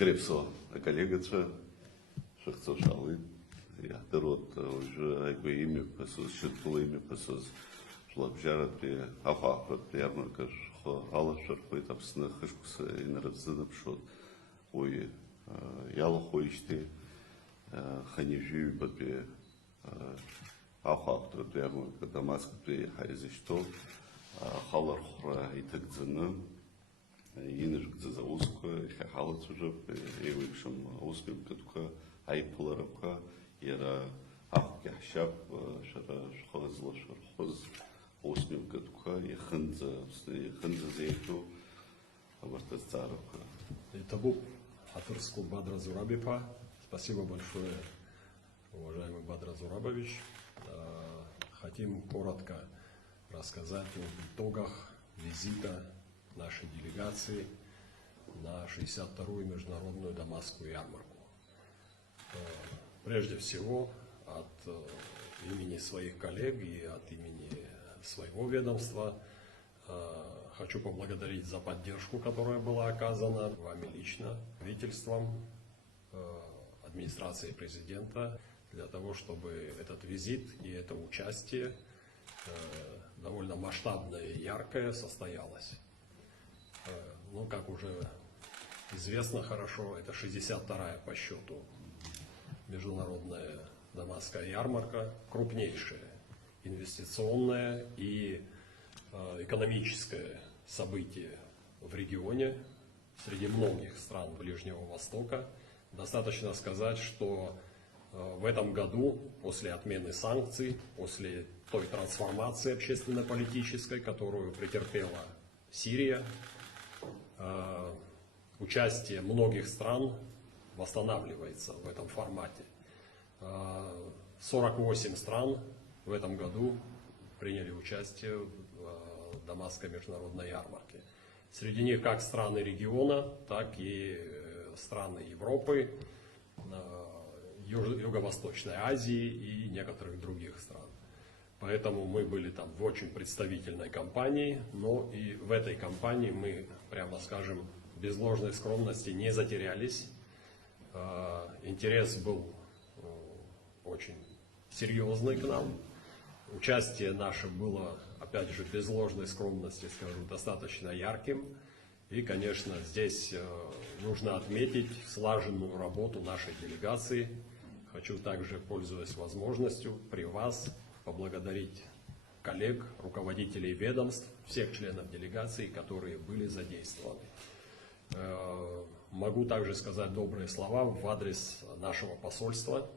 Крепсо, коллега, шахцо шалы. Я дород уже имя посуз, щитпул имя посуз. Шлабжара при афахрот при ярмаркаш алашар хуй тапсны хышкусы инервзыны пшот. Ой яла хуйшти ханижи бапе афахрот при ярмарка Дамаск при хайзишто халар хра итакзыны. Инжик за узкую, хахалец уже, и вышем узким катка, айпуларка, яра ахки хшаб, шара шхозла шархоз, узким катка, и ханза зейху, абартас царапка. Это был Атырскул Бадра Зурабипа. Спасибо большое, уважаемый Бадра Зурабович. Хотим коротко рассказать об итогах визита нашей делегации на 62-ю международную Дамасскую ярмарку. Прежде всего, от имени своих коллег и от имени своего ведомства хочу поблагодарить за поддержку, которая была оказана вами лично, правительством, администрацией президента, для того, чтобы этот визит и это участие довольно масштабное и яркое состоялось. Ну, как уже известно хорошо, это 62-я по счету международная Дамасская ярмарка, крупнейшее инвестиционное и экономическое событие в регионе среди многих стран Ближнего Востока. Достаточно сказать, что в этом году, после отмены санкций, после той трансформации общественно-политической, которую претерпела Сирия, участие многих стран восстанавливается в этом формате. 48 стран в этом году приняли участие в Дамасской международной ярмарке. Среди них как страны региона, так и страны Европы, Юго-Восточной Азии и некоторых других стран. Поэтому мы были там в очень представительной компании, но и в этой компании мы, прямо скажем, без ложной скромности не затерялись. Интерес был очень серьезный к нам. Участие наше было, опять же, без ложной скромности, скажу, достаточно ярким. И, конечно, здесь нужно отметить слаженную работу нашей делегации. Хочу также, пользуясь возможностью, при вас поблагодарить коллег, руководителей ведомств, всех членов делегации, которые были задействованы. Могу также сказать добрые слова в адрес нашего посольства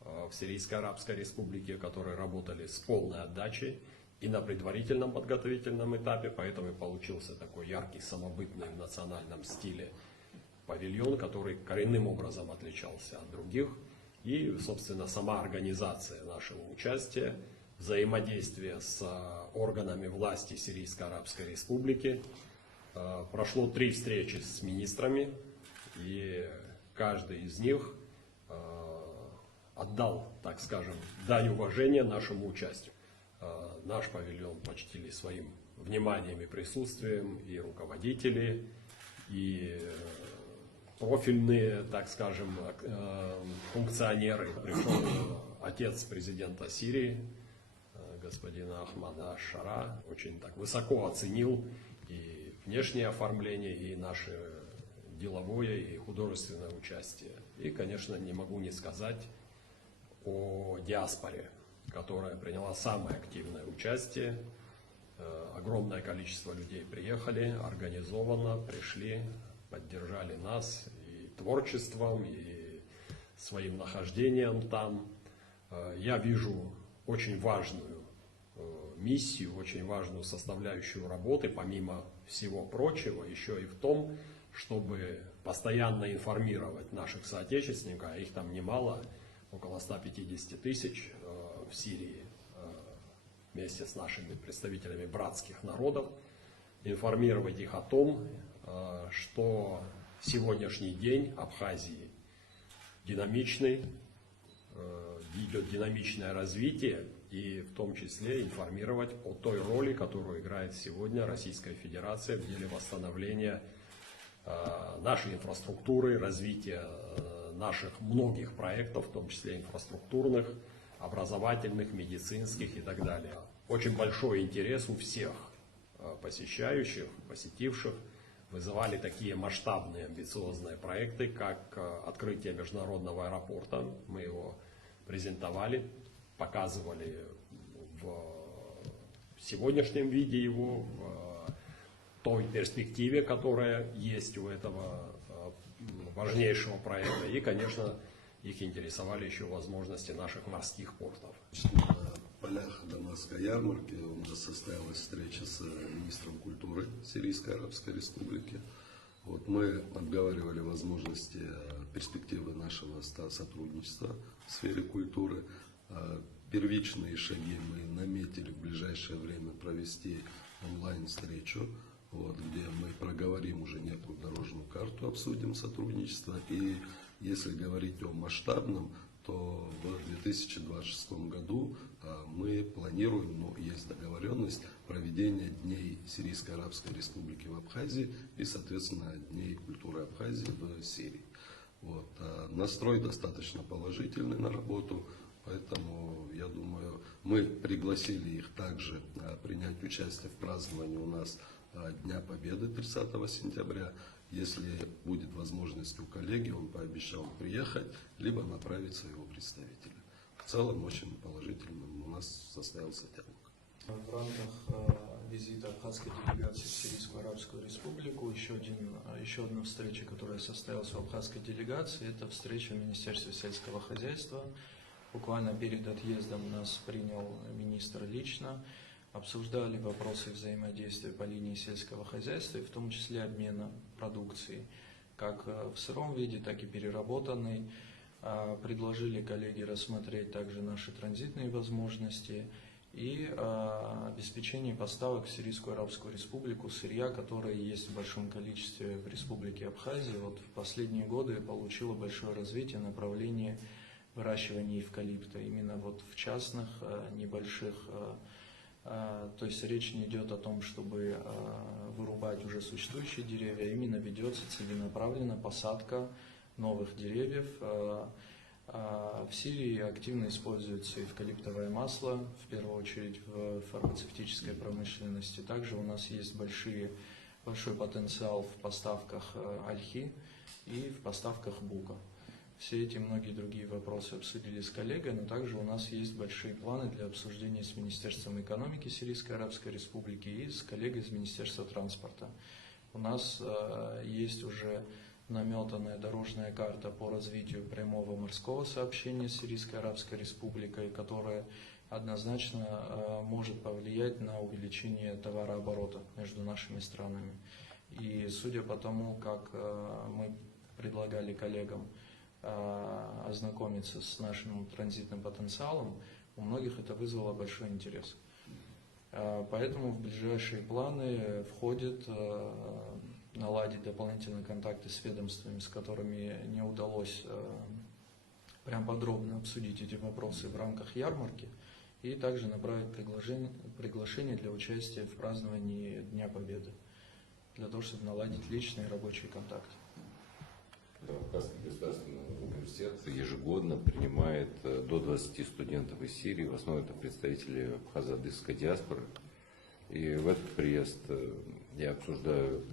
в Сирийской Арабской Республике, которые работали с полной отдачей и на предварительном подготовительном этапе, поэтому и получился такой яркий, самобытный в национальном стиле павильон, который коренным образом отличался от других. И, собственно, сама организация нашего участия, взаимодействие с органами власти Сирийской Арабской Республики. Прошло 3 встречи с министрами, и каждый из них отдал, так скажем, дань уважения нашему участию. Наш павильон почтили своим вниманием и присутствием и руководители, и профильные, так скажем, функционеры. Пришел отец президента Сирии, господин Ахмад аш-Шара, очень так высоко оценил и внешнее оформление, и наше деловое и художественное участие. И, конечно, не могу не сказать о диаспоре, которая приняла самое активное участие. Огромное количество людей приехали, организованно пришли, поддержали нас и творчеством, и своим нахождением там. Я вижу очень важную миссию, очень важную составляющую работы, помимо всего прочего, еще и в том, чтобы постоянно информировать наших соотечественников, а их там немало, около 150 тысяч в Сирии, вместе с нашими представителями братских народов, информировать их о том, что сегодняшний день Абхазии динамичный, идет динамичное развитие, и в том числе информировать о той роли, которую играет сегодня Российская Федерация в деле восстановления нашей инфраструктуры, развития наших многих проектов, в том числе инфраструктурных, образовательных, медицинских и так далее. Очень большой интерес у всех посещающих, посетивших, вызывали такие масштабные, амбициозные проекты, как открытие международного аэропорта. Мы его презентовали, показывали в сегодняшнем виде его, в той перспективе, которая есть у этого важнейшего проекта. И, конечно, их интересовали еще возможности наших морских портов. На полях Дамасской ярмарки у нас состоялась встреча с министром культуры Сирийской Арабской Республики. Вот мы обговаривали возможности, перспективы нашего сотрудничества в сфере культуры. Первичные шаги мы наметили в ближайшее время провести онлайн-встречу, вот, где мы проговорим уже некую дорожную карту, обсудим сотрудничество. И если говорить о масштабном, то в 2026 году мы планируем, но есть договоренность, проведения Дней Сирийской Арабской Республики в Абхазии и, соответственно, Дней культуры Абхазии в Сирии. Вот. Настрой достаточно положительный на работу, поэтому, я думаю, мы пригласили их также принять участие в праздновании у нас Дня Победы 30 сентября. Если будет возможность у коллеги, он пообещал приехать, либо направить своего представителя. В целом, очень положительным у нас состоялся диалог. В рамках визита абхазской делегации в Сирийскую Арабскую Республику еще одна встреча, которая состоялась в абхазской делегации, это встреча в Министерстве сельского хозяйства. Буквально перед отъездом нас принял министр лично. Обсуждали вопросы взаимодействия по линии сельского хозяйства, и в том числе обмена продукцией, как в сыром виде, так и переработанной. Предложили коллеге рассмотреть также наши транзитные возможности и обеспечение поставок в Сирийскую Арабскую Республику сырья, которое есть в большом количестве в Республике Абхазия. Вот в последние годы получило большое развитие направление выращивания эвкалипта, именно вот в частных, небольших. То есть речь не идет о том, чтобы вырубать уже существующие деревья, именно ведется целенаправленно посадка новых деревьев. В Сирии активно используется эвкалиптовое масло, в первую очередь в фармацевтической промышленности. Также у нас есть большой потенциал в поставках ольхи и в поставках бука. Все эти и многие другие вопросы обсудили с коллегой, но также у нас есть большие планы для обсуждения с Министерством экономики Сирийской Арабской Республики и с коллегой из Министерства транспорта. У нас есть уже наметанная дорожная карта по развитию прямого морского сообщения с Сирийской Арабской Республикой, которая однозначно может повлиять на увеличение товарооборота между нашими странами. И судя по тому, как мы предлагали коллегам ознакомиться с нашим транзитным потенциалом, у многих это вызвало большой интерес. Поэтому в ближайшие планы входит наладить дополнительные контакты с ведомствами, с которыми не удалось прям подробно обсудить эти вопросы в рамках ярмарки, и также направить приглашение для участия в праздновании Дня Победы, для того, чтобы наладить личные рабочие контакты. Абхазский государственный университет ежегодно принимает до 20 студентов из Сирии, в основном это представители абхазо-адыгской диаспоры. И в этот приезд я обсуждаю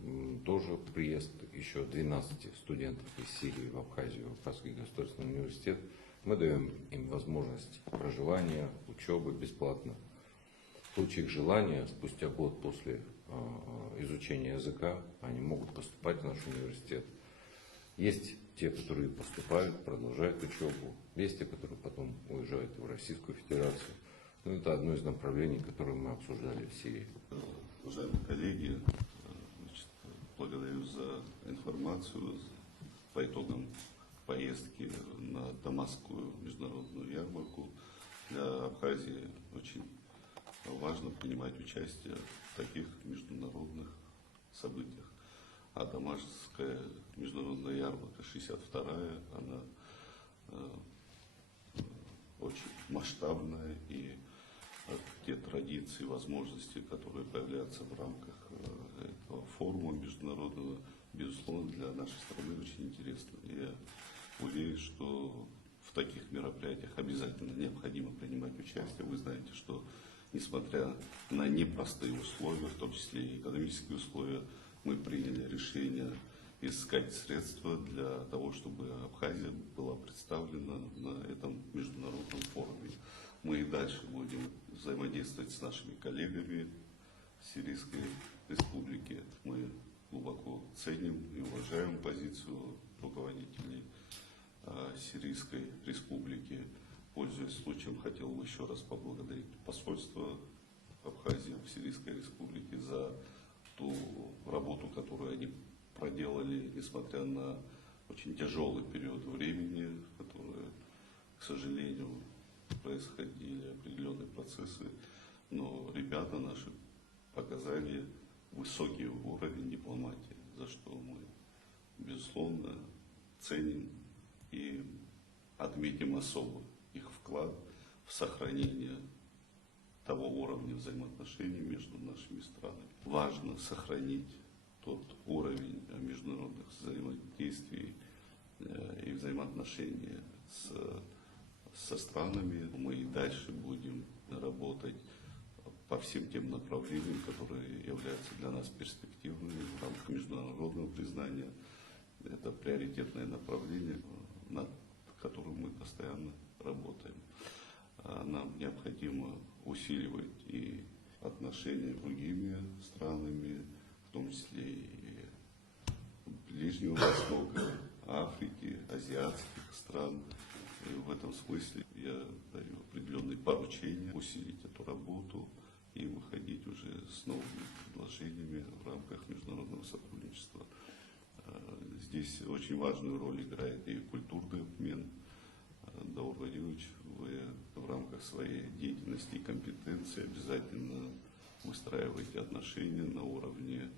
тоже приезд еще 12 студентов из Сирии в Абхазию, в Абхазский государственный университет. Мы даем им возможность проживания, учебы бесплатно. В случае их желания, спустя год после изучения языка, они могут поступать в наш университет. Есть те, которые поступают, продолжают учебу. Есть те, которые потом уезжают в Российскую Федерацию. Ну, это одно из направлений, которые мы обсуждали в Сирии. Уважаемые коллеги, благодарю за информацию по итогам поездки на Дамасскую международную ярмарку. Для Абхазии очень важно принимать участие в таких международных событиях. А Дамасская международная ярмарка, 62-я, она очень масштабная, и те традиции, возможности, которые появляются в рамках этого форума международного, безусловно, для нашей страны очень интересно. Я уверен, что в таких мероприятиях обязательно необходимо принимать участие. Вы знаете, что несмотря на непростые условия, в том числе и экономические условия, мы приняли решение искать средства для того, чтобы Абхазия была представлена на этом международном форуме. Мы и дальше будем взаимодействовать с нашими коллегами в Сирийской Республике. Мы глубоко ценим и уважаем позицию руководителей Сирийской Республики. Пользуясь случаем, хотел бы еще раз поблагодарить посольство Абхазии в Сирийской Республике за ту работу, которую они проделали, несмотря на очень тяжелый период времени, в который, к сожалению, происходили определенные процессы. Но ребята наши показали высокий уровень дипломатии, за что мы, безусловно, ценим и отметим особо их вклад в сохранение того уровня взаимоотношений между нашими странами. Важно сохранить тот уровень международных взаимодействий и взаимоотношений со странами. Мы и дальше будем работать по всем тем направлениям, которые являются для нас перспективными в рамках международного признания. Это приоритетное направление, над которым мы постоянно работаем. Нам необходимо усиливать и отношения с другими странами, в том числе и Ближнего Востока, Африки, азиатских стран. И в этом смысле я даю определенные поручения усилить эту работу и выходить уже с новыми предложениями в рамках международного сотрудничества. Здесь очень важную роль играет и культурный обмен. Даур Владимирович, вы в рамках своей деятельности и компетенции обязательно выстраиваете отношения на уровне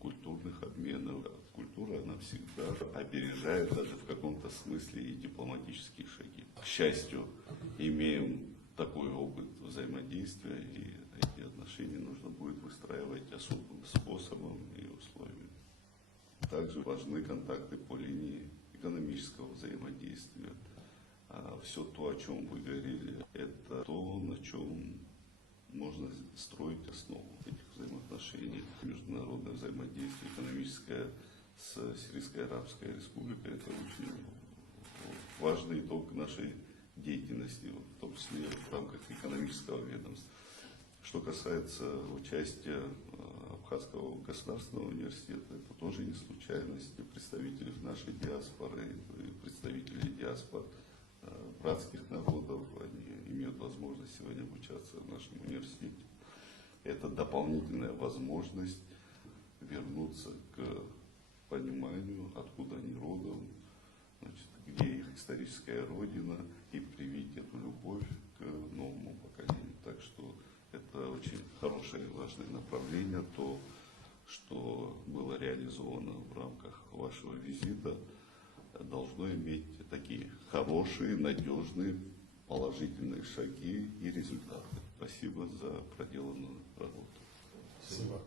культурных обменов. Культура, она всегда опережает даже в каком-то смысле и дипломатические шаги. К счастью, имеем такой опыт взаимодействия, и эти отношения нужно будет выстраивать особым способом и условиями. Также важны контакты по линии экономического взаимодействия. А все то, о чем вы говорили, это то, на чем можно строить основу этих взаимоотношений. Международное взаимодействие экономическое с Сирийской Арабской Республикой — это очень важный итог нашей деятельности, в том числе в рамках экономического ведомства. Что касается участия Абхазского государственного университета, это тоже не случайность. Представители нашей диаспоры, представители диаспор братских народов, они имеют возможность сегодня обучаться в нашем университете. Это дополнительная возможность вернуться к пониманию, откуда они родом, значит, где их историческая родина, и привить эту любовь к новому поколению. Так что это очень хорошее и важное направление. То, что было реализовано в рамках вашего визита, должно иметь такие хорошие, надежные, положительные шаги и результаты. Спасибо за проделанную работу. Спасибо.